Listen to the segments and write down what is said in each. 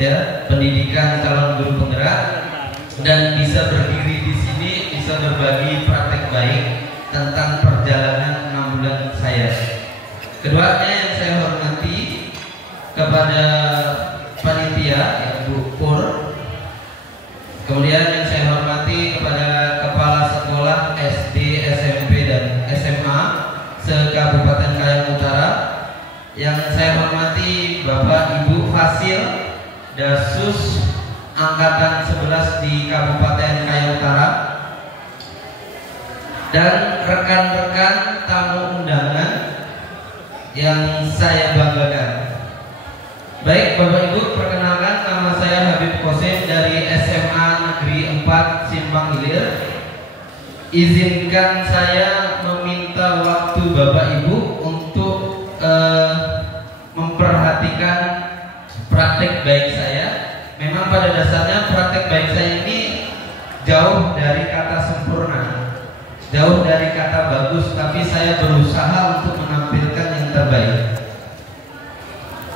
ya, pendidikan calon guru penggerak, dan bisa berdiri di sini, bisa berbagi praktek baik tentang perjalanan 6 bulan saya. Keduanya yang saya hormati kepada panitia, ya, Bu Pur. Kemudian yang saya hormati kepada kepala sekolah SD, SMP, dan SMA se-Kabupaten Kayong Utara. Yang saya hormati Bapak Ibu Fasil Dasus Angkatan 11 di Kabupaten Kayong Utara, dan rekan-rekan tamu undangan yang saya banggakan. Baik Bapak Ibu, perkenalkan, nama saya Habib Qasim dari SMA Negeri 4 Simpang Hilir. Izinkan saya meminta waktu Bapak Ibu untuk memperhatikan praktek baik saya. Memang pada dasarnya praktek baik saya ini jauh dari kata sempurna, jauh dari kata bagus, tapi saya berusaha untuk menampilkan yang terbaik.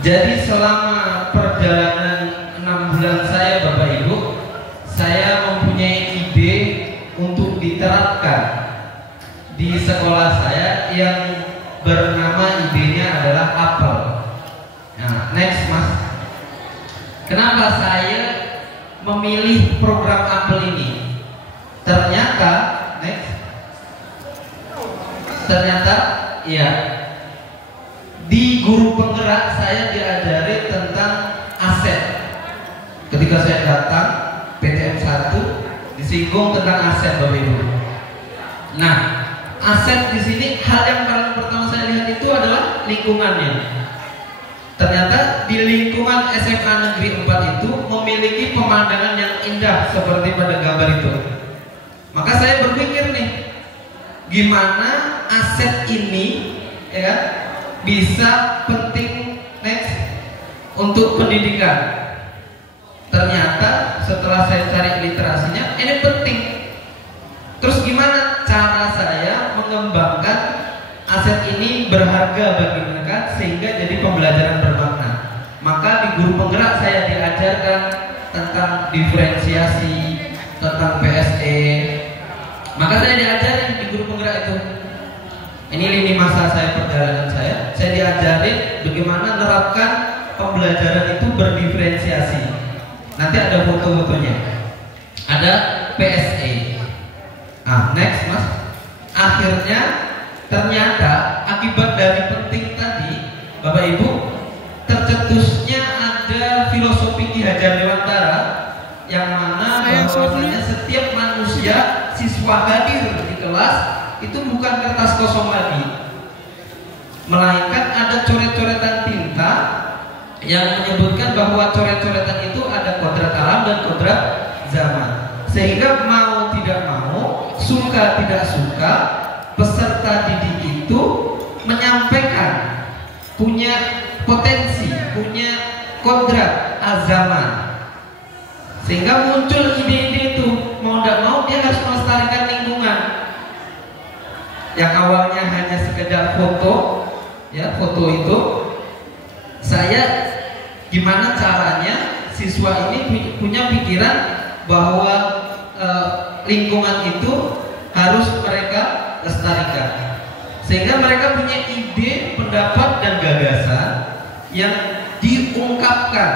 Jadi selama perjalanan 6 bulan saya Bapak Ibu, saya mempunyai ide untuk diterapkan di sekolah saya yang bernama, idenya adalah apel. Nah, next Mas. Kenapa saya memilih program apel ini? Ternyata, next. Ternyata, iya, di guru penggerak saya diajari tentang aset. Ketika saya datang PTM 1 disinggung tentang aset Bapak Ibu. Nah, aset di sini, hal yang paling pertama saya lihat itu adalah lingkungannya. Ternyata di lingkungan SMA Negeri 4 itu memiliki pemandangan yang indah seperti pada gambar itu. Maka saya berpikir nih, gimana aset ini, ya kan, bisa penting next untuk pendidikan. Ternyata setelah saya cari literasinya, ini penting. Terus gimana cara saya mengembangkan aset ini berharga bagi mereka sehingga jadi pembelajaran bermakna? Maka di guru penggerak saya diajarkan tentang diferensiasi, tentang PSE. Maka saya diajarin di guru penggerak itu. Ini lini masa saya, perjalanan saya. Saya diajarin bagaimana menerapkan pembelajaran itu berdiferensiasi. Nanti ada foto-fotonya. Ada PSE. Ah, next Mas. Akhirnya ternyata akibat dari penting tadi, Bapak Ibu, tercetusnya ada filosofi Ki Hajar Dewantara yang mana bahwasanya setiap manusia, siswa hadir di kelas itu bukan kertas kosong lagi, melainkan ada coret-coretan tinta yang menyebutkan bahwa coret-coretan itu ada kodrat alam dan kodrat zaman. Sehingga mau tidak mau, suka tidak suka, peserta didik itu menyampaikan punya potensi, punya kodrat azaman, sehingga muncul ide-ide itu. Mau tidak mau dia harus melestarikan lingkungan. Yang awalnya hanya sekedar foto, ya, foto itu, saya gimana caranya siswa ini punya pikiran bahwa lingkungan itu harus mereka lestarikan, sehingga mereka punya ide, pendapat, dan gagasan yang diungkapkan.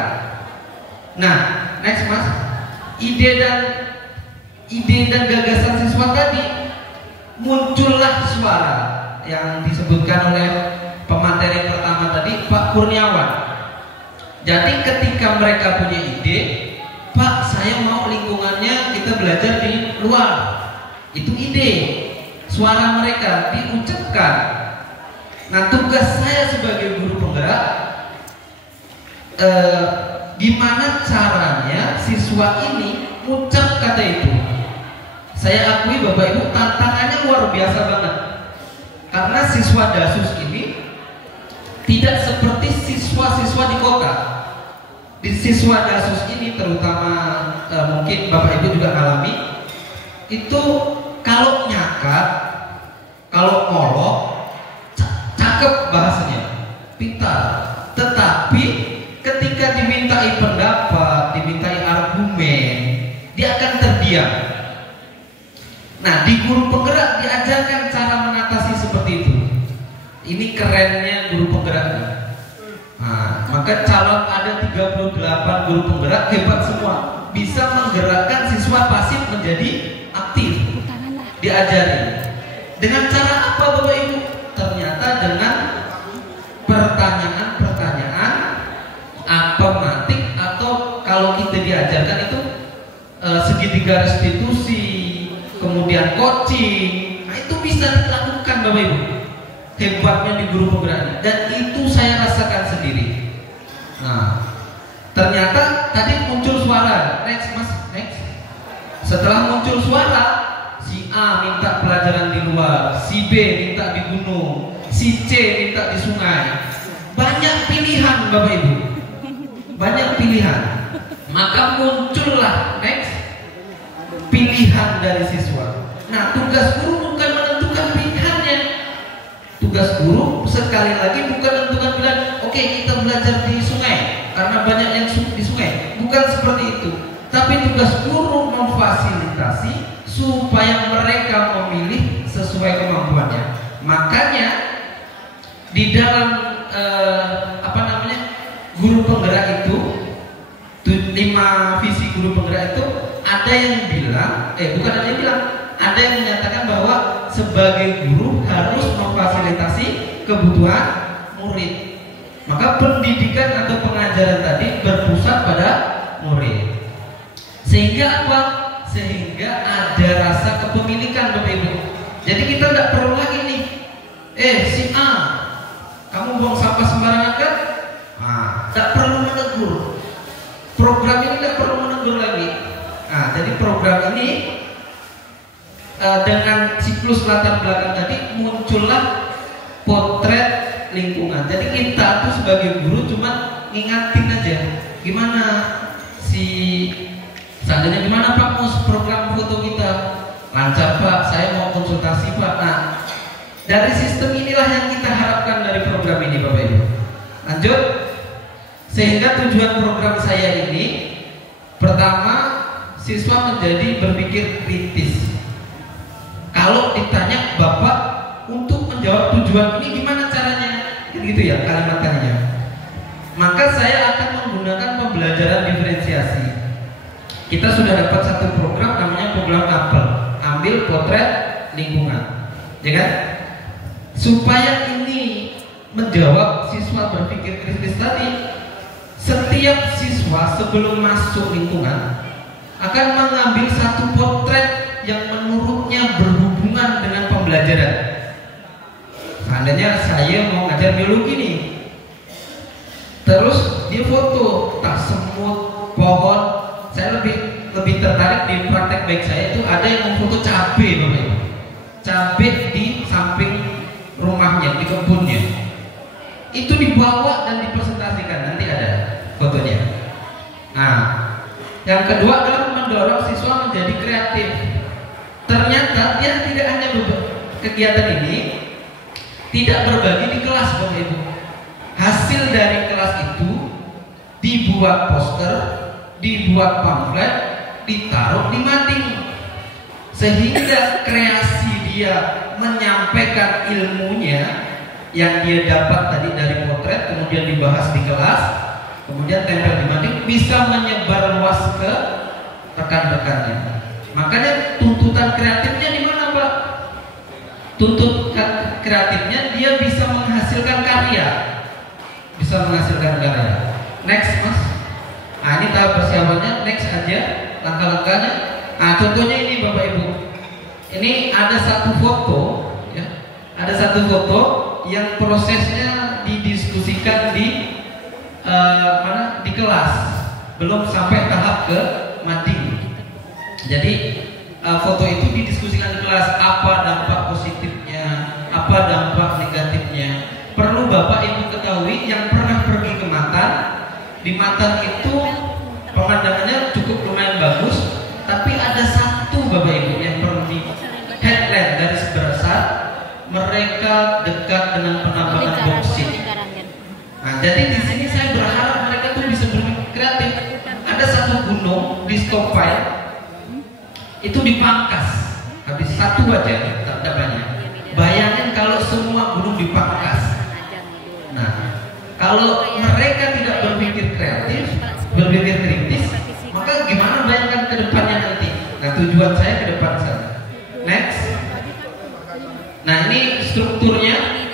Nah, next Mas, ide dan gagasan siswa tadi, muncullah suara yang disebutkan oleh pemateri pertama tadi, Pak Kurniawan. Jadi ketika mereka punya ide, Pak, saya mau lingkungannya kita belajar di luar. Itu ide, suara mereka diucapkan. Nah, tugas saya sebagai guru penggerak, gimana caranya siswa ini ucap kata itu. Saya akui Bapak Ibu, tantangannya luar biasa banget. Karena siswa Dasus ini tidak seperti siswa-siswa di kota. Di siswa Dasus ini terutama mungkin Bapak Ibu juga alami, itu kalau nyakap, kalau ngolok, cakep bahasanya, pintar. Tetapi ketika ketika dimintai pendapat, dimintai argumen, dia akan terdiam. Nah, di guru penggerak diajarkan cara mengatasi seperti itu. Ini kerennya guru penggerak. Nah, maka calon ada 38 guru penggerak hebat semua, bisa menggerakkan siswa pasif menjadi aktif. Diajari. Dengan cara apa Bapak Ibu? Ternyata dengan pertanyaan-pertanyaan akrobatik, atau kalau kita diajarkan itu segitiga restitusi, kemudian coaching. Nah, itu bisa dilakukan Bapak Ibu. Hebatnya di guru penggerak, dan itu saya rasakan sendiri. Nah, ternyata tadi muncul suara, next Mas, next. Setelah muncul suara, si A minta pelajaran di luar, si B minta di gunung, si C minta di sungai. Banyak pilihan Bapak Ibu, banyak pilihan. Maka muncullah next pilihan dari siswa. Nah, tugas guru bukan menentukan pilihannya. Tugas guru sekali lagi bukan menentukan pilihan. Oke, kita belajar di sungai karena banyak yang di sungai. Bukan seperti itu. Tapi tugas guru memfasilitasi supaya mereka memilih sesuai kemampuannya. Makanya di dalam guru penggerak itu, 5 visi guru penggerak itu, ada yang bilang, ada yang menyatakan bahwa sebagai guru harus memfasilitasi kebutuhan murid. Maka pendidikan atau pengajaran tadi berpusat pada murid. Sehingga apa? Sehingga ada rasa kepemilikan Bapak Ibu. Jadi kita tidak perlu lagi nih, si A, kamu buang sampah sembarangan kan? Tidak perlu menegur. Program ini tidak perlu menegur lagi. Nah, jadi program ini dengan siklus latar belakang tadi muncullah potret lingkungan. Jadi kita tuh sebagai guru cuma ngingatin aja, gimana seandainya gimana Pak Mus program foto kita lancar Pak, saya mau konsultasi Pak. Nah, dari sistem inilah yang kita harapkan dari program ini Bapak Ibu. Lanjut. Sehingga tujuan program saya ini, pertama, siswa menjadi berpikir kritis. Kalau ditanya Bapak untuk menjawab tujuan ini gimana caranya, gitu ya kalimatnya. Maka saya akan menggunakan pembelajaran diferensiasi. Kita sudah dapat satu program namanya program APEL, ambil potret lingkungan, ya kan? Supaya ini menjawab siswa berpikir kritis tadi, setiap siswa sebelum masuk lingkungan akan mengambil satu potret yang menurutnya berhubungan dengan pembelajaran. Seandainya saya mau ngajar biologi nih, terus dia foto tak semut, pohon. Saya lebih tertarik di praktek baik saya itu ada yang memfoto cabai Bapak Ibu. Cabai di samping rumahnya, di kebunnya. Itu dibawa dan dipresentasikan, nanti ada fotonya. Nah, yang kedua adalah mendorong siswa menjadi kreatif. Ternyata dia tidak hanya kegiatan ini tidak berbagi di kelas Bapak Ibu. Hasil dari kelas itu dibuat poster, dibuat pamflet, ditaruh di mading. Sehingga kreasi dia menyampaikan ilmunya yang dia dapat tadi dari potret, kemudian dibahas di kelas, kemudian tempel di mading, bisa menyebar luas ke rekan-rekannya. Makanya tuntutan kreatifnya di mana Pak? Tuntutan kreatifnya dia bisa menghasilkan karya, bisa menghasilkan karya. Next Mas. Nah, ini tahap persiapannya, next aja langkah-langkahnya. Nah, contohnya ini Bapak Ibu. Ini ada satu foto, ya. Ada satu foto yang prosesnya didiskusikan di di kelas, belum sampai tahap ke mading. Jadi foto itu didiskusikan di kelas, apa dampak positifnya, apa dampak negatifnya. Perlu Bapak Ibu ketahui yang pernah pergi ke Matan, di Matan itu pemandangannya cukup lumayan bagus, tapi ada satu Bapak Ibu yang perlu di headline garis besar, mereka dekat dengan penambangan boksit. Nah, jadi di sini saya berharap mereka tuh bisa berpikir gunung di stop file itu dipangkas, habis satu aja, tak banyak. Bayangin kalau semua gunung dipangkas. Nah, kalau mereka tidak berpikir kreatif, berpikir kritis, maka gimana bayangkan ke depannya nanti? Nah, tujuan saya ke depan sana. Next. Nah, ini strukturnya.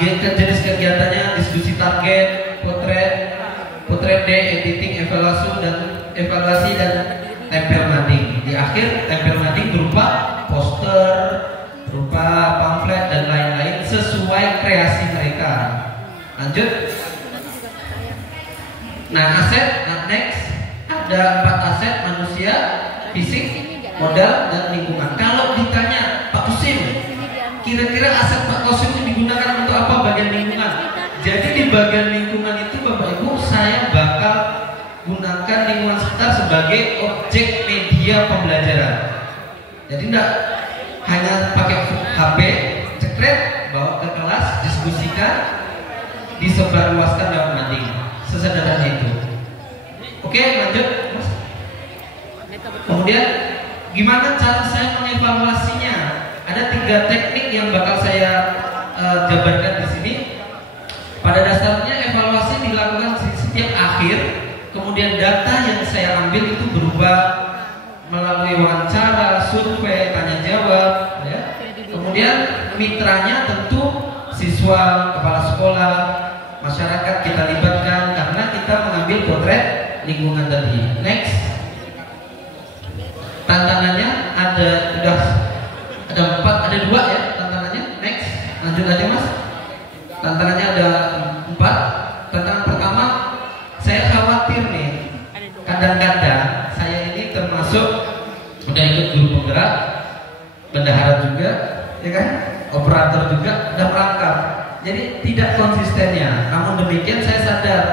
Jenis kegiatannya diskusi target, potret D, editing, evaluasi dan tempel mading. Di akhir tempel mading berupa poster, berupa pamflet dan lain-lain sesuai kreasi mereka. Lanjut. Nah, aset, next. Ada 4 aset: manusia, fisik, modal, dan lingkungan. Kalau ditanya Pak Kusim, kira-kira aset Pak Kusim itu digunakan untuk apa bagian lingkungan? Jadi di bagian lingkungan itu Bapak Ibu, saya bakal gunakan lingkungan sekitar sebagai objek media pembelajaran. Jadi tidak hanya pakai HP, cekret, bawa ke kelas, diskusikan, disebarluaskan lewat mading. Sesederhana itu. Oke, lanjut, Mas. Kemudian gimana cara saya mengevaluasinya? Ada 3 teknik yang bakal saya jabarkan di sini. Pada dasarnya evaluasi dilakukan setiap akhir. Kemudian data yang saya ambil itu berubah melalui wawancara, survei, tanya jawab, ya. Kemudian mitranya tentu siswa, kepala sekolah, masyarakat kita libatkan karena kita mengambil potret lingkungan tadi. Next. Tantangannya ada 4, ada 2 ya tantangannya. Next. Lanjut aja Mas. Tantangannya ada 4. Tantangan pertama, saya khawatir nih, kadang-kadang saya ini termasuk udah ikut guru penggerak, bendahara juga, ya kan, operator juga, udah merangkap. Jadi tidak konsistennya. Namun demikian saya sadar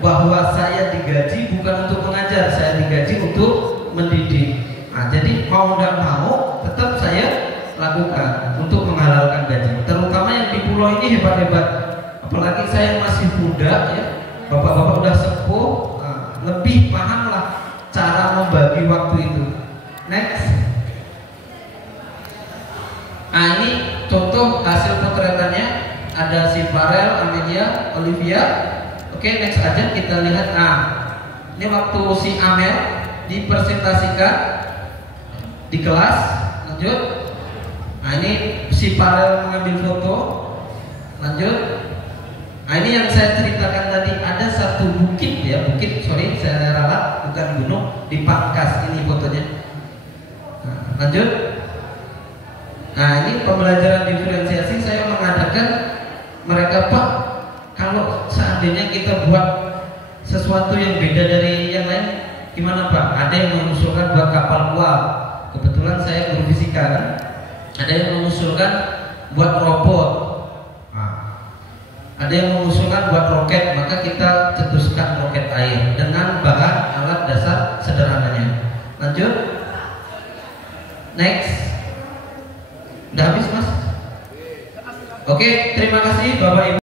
bahwa saya digaji bukan untuk mengajar, saya digaji untuk mendidik. Nah, jadi mau nggak mau tetap saya lakukan untuk menghalalkan gaji. Terutama yang di pulau ini hebat-hebat. Apalagi saya masih muda ya, bapak-bapak udah sepuh, lebih paham lah cara membagi waktu itu. Next. Nah, ini contoh hasil potretannya. Ada si Farel, Amelia, Olivia. Oke, next aja kita lihat. Nah, ini waktu si Amel dipresentasikan di kelas. Lanjut. Nah, ini si Farel mengambil foto. Lanjut. Nah, ini yang saya ceritakan tadi, ada satu bukit ya, saya ralat, bukan gunung, dipangkas. Ini fotonya. Nah, lanjut. Nah, ini pembelajaran diferensiasi. Saya mengadakan mereka, Pak, kalau seandainya kita buat sesuatu yang beda dari yang lain, gimana Pak? Ada yang mengusulkan buat kapal uap. Kebetulan saya guru fisika kan? Ada yang mengusulkan buat robot. Ada yang mengusulkan buat roket, maka kita cetuskan roket air dengan bahan alat dasar sederhananya. Lanjut. Next. Udah habis Mas? Oke, terima kasih Bapak Ibu.